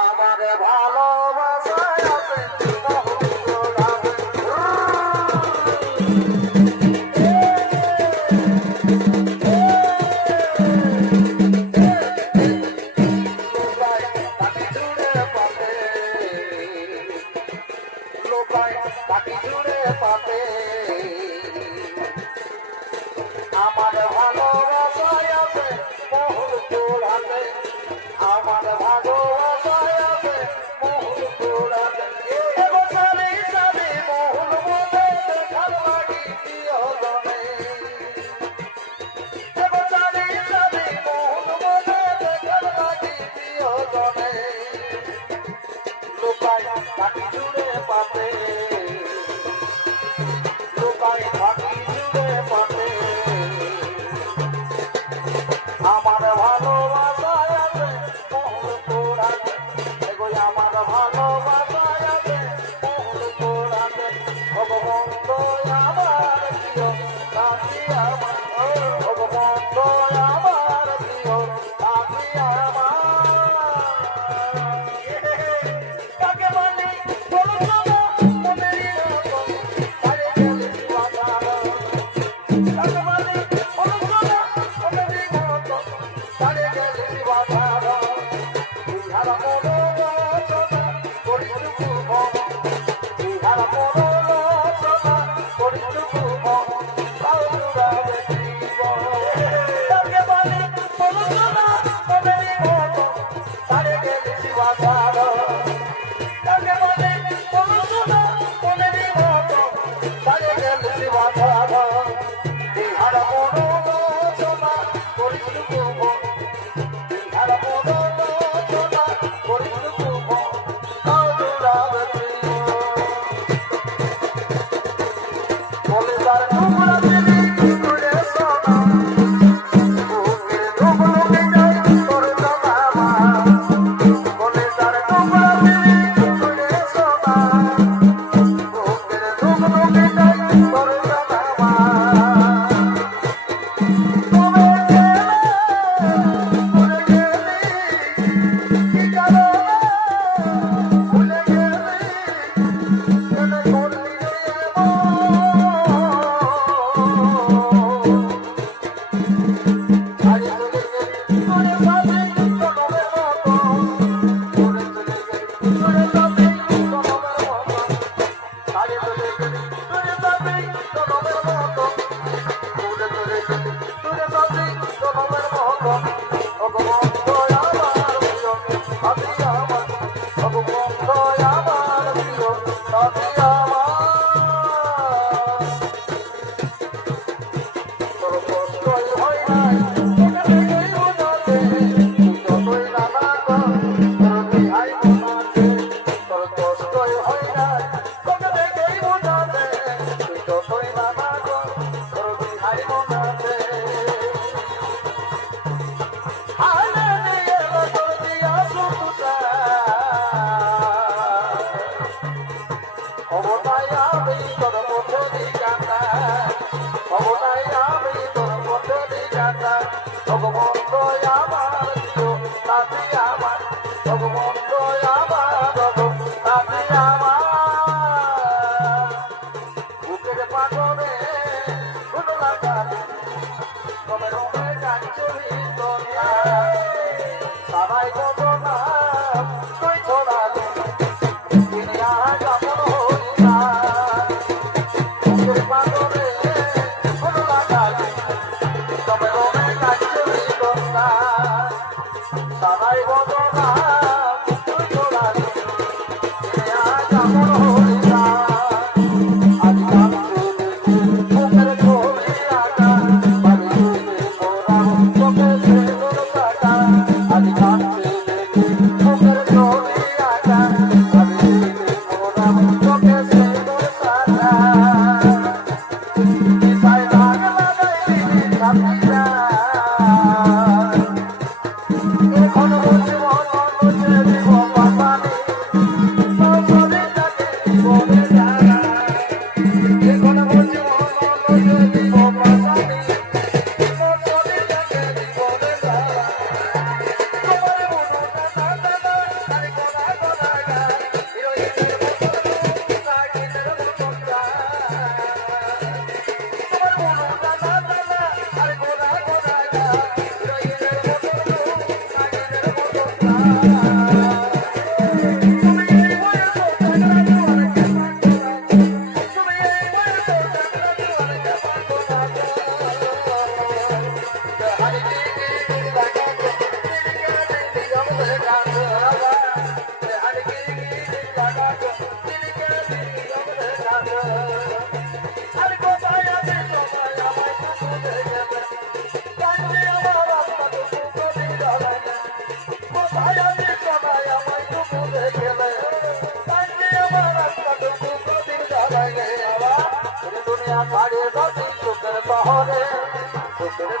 আমার ভালোবাসায় আছে পাখি জুড়ে পাতে আমার ভালোবাসায় আছে মহুল তোড়াতে আমার ভালোবাসায় আছে মহুল তোড়াতে সারি সারি মহুল মনে দেখার লাগি প্রিয়জনে সারি সারি মহুল মনে দেখার লাগি প্রিয়জনে লোকায় পাখি জুড়ে পাতে আমার ভালোবাসায় আছে মহুল তোড়াতে আমার ভালোবাসায় আছে মহুল তোড়াতে ভগবন্ত আমার প্রিয় সাথী আমার ভগবন্ত আমার প্রিয় সাথী আমার কাকে বলি বলো না মনেরই মতো আরে গেলে বাজার কাকে বলি বলো না মনেরই মতো আরে গেলে বাজার বিহার মনো রচনা করিটুকু মন বিহার মনো রচনা করিটুকু মন কাউরাবে জীবন কাকে বলি বলো না মনেরই মতো আরে গেলে বাজার কাকে বলে বলো না মনেরই মতো আরে গেলে বাজার বিহার মনো রচনা করিটুকু মন বিহার মনো রচনা করিটুকু মন কাউরাবে জীবন বলে তার টুকরা দিলি টুকরে সোনা বুকের ধুবলো মিটাই তোর জমামা বলে তার টুকরা দিলি টুকরে সোনা বুকের ধুবলো মিটাই তোর জমামা তবে গেলে ভুলে গেলি কি কারণে ভুলে গেলি কেন করলি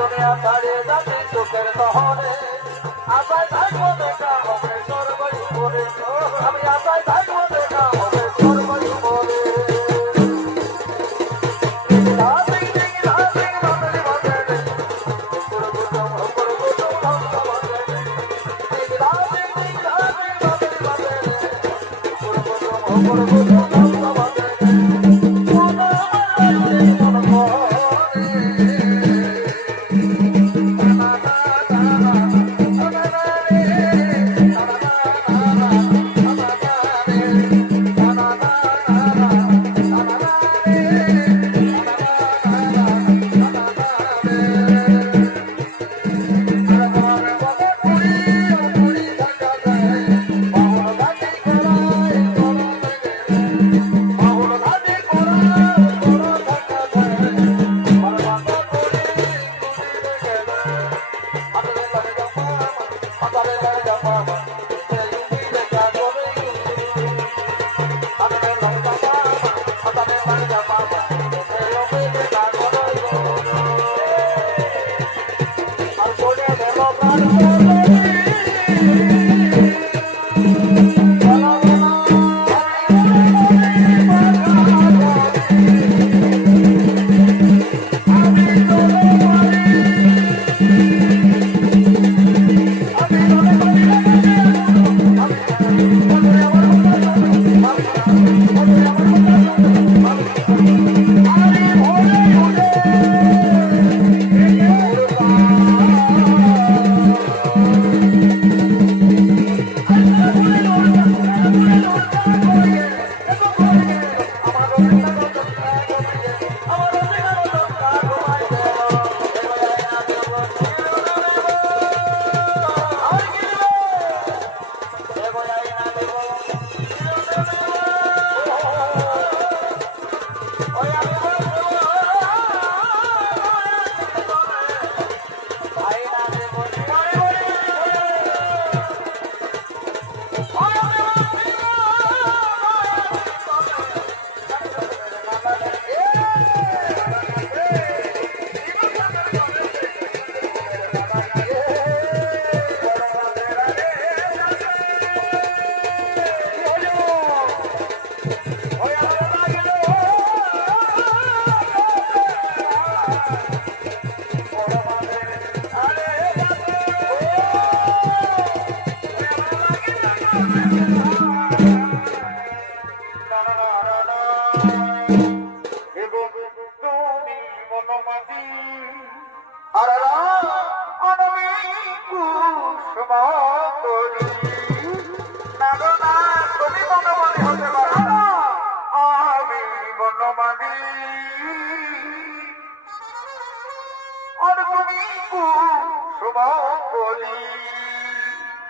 দুনিয়া ছাড়িয়ে যাবি সুখের শহরে আশায় থাকবো দেখা হবে সর্বই উপরে আমি আশায় থাকবো দেখা হবে সর্বই উপরে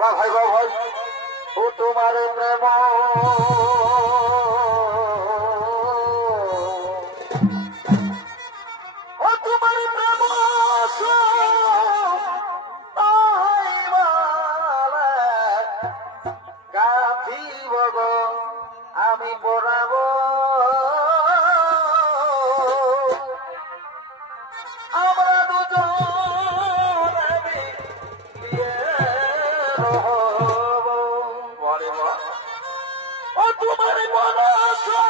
ভাই ভাই ও তোমার প্রেম ও তোমার প্রেম গাঁথিব আমি পড়াবো আমরা দুজন ও তোমার মনসা